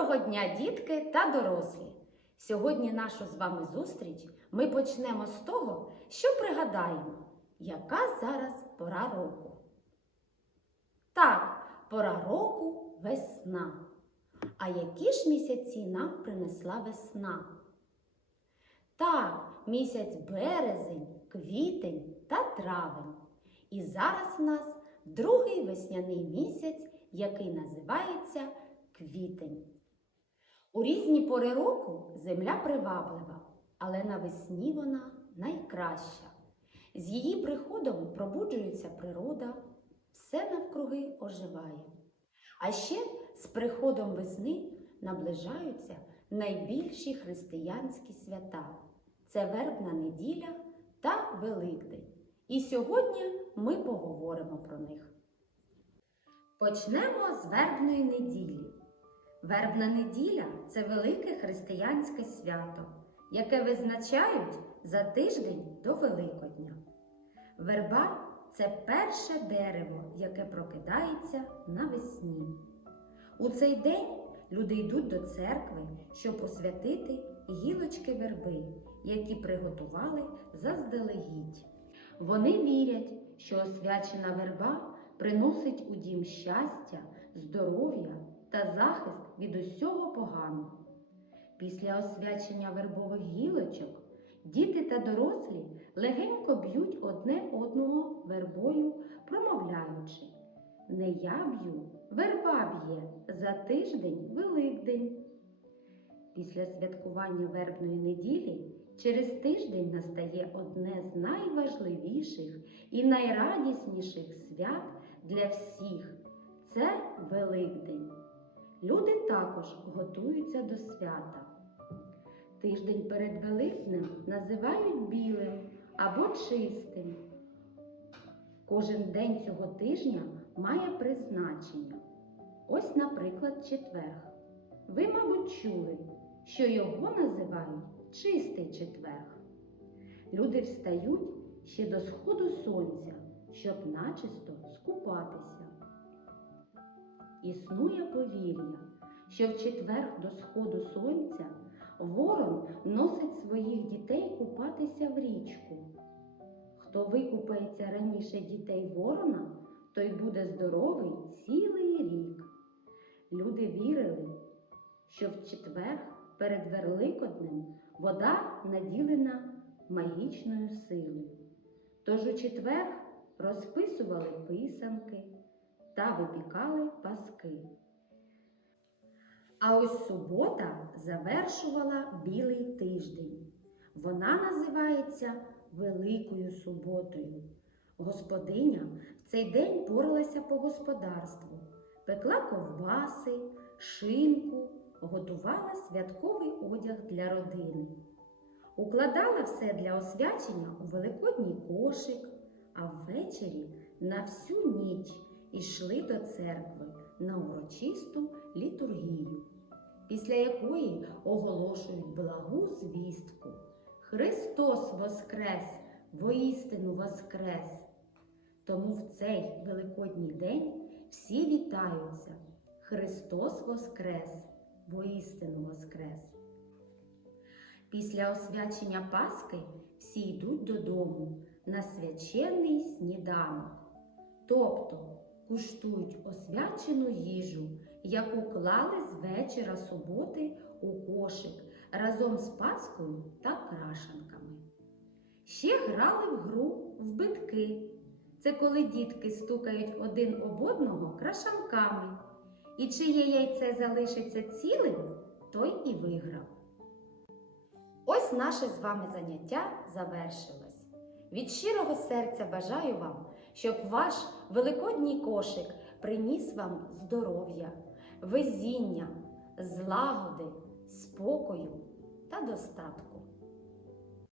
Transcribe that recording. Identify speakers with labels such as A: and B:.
A: Доброго дня, дітки та дорослі! Сьогодні нашу з вами зустріч ми почнемо з того, що пригадаємо, яка зараз пора року. Так, пора року весна. А які ж місяці нам принесла весна? Так, місяць березень, квітень та травень. І зараз в нас другий весняний місяць, який називається квітень. У різні пори року земля приваблива, але навесні вона найкраща. З її приходом пробуджується природа, все навкруги оживає. А ще з приходом весни наближаються найбільші християнські свята це Вербна неділя та Великдень. І сьогодні ми поговоримо про них. Почнемо з вербної неділі. Вербна неділя це велике християнське свято, яке визначають за тиждень до Великодня. Верба це перше дерево, яке прокидається навесні. У цей день люди йдуть до церкви, щоб освятити гілочки верби, які приготували заздалегідь. Вони вірять, що освячена верба приносить у дім щастя, здоров'я та захист від усього поганого. Після освячення вербових гілочок діти та дорослі легенько б'ють одне одного вербою, промовляючи Не я б'ю, верба б'є за тиждень Великдень. Після святкування вербної неділі через тиждень настає одне з найважливіших і найрадісніших свят для всіх це Великдень. Люди також готуються до свята. Тиждень перед Великднем називають білим або чистим. Кожен день цього тижня має призначення. Ось, наприклад, четверг. Ви, мабуть, чули, що його називають чистий четверг. Люди встають ще до сходу сонця, щоб начисто скупатися. Існує повір'я, що в четвер до сходу сонця ворон носить своїх дітей купатися в річку. Хто викупається раніше дітей ворона, той буде здоровий цілий рік. Люди вірили, що в четвер перед Великоднем вода наділена магічною силою. Тож у четвер розписували писанки та випікали паски. А ось субота завершувала білий тиждень. Вона називається Великою суботою. Господиня в цей день поралася по господарству, пекла ковбаси, шинку, готувала святковий одяг для родини. Укладала все для освячення у великодній кошик, а ввечері на всю ніч ішли до церкви на урочисту літургію, після якої оголошують благу звістку. Христос Воскрес, воістину Воскрес! Тому в цей великодній день всі вітаються. Христос Воскрес, воістину Воскрес! Після освячення Пасхи всі йдуть додому на свячений сніданок, тобто куштують освячену їжу, яку клали з вечора суботи у кошик разом з паскою та крашанками. Ще грали в гру в битки. Це коли дітки стукають один об одного крашанками. І чиє яйце залишиться цілим, той і виграв. Ось наше з вами заняття завершилось. Від щирого серця бажаю вам, щоб ваш великодній кошик приніс вам здоров'я, везіння, злагоди, спокою та достатку.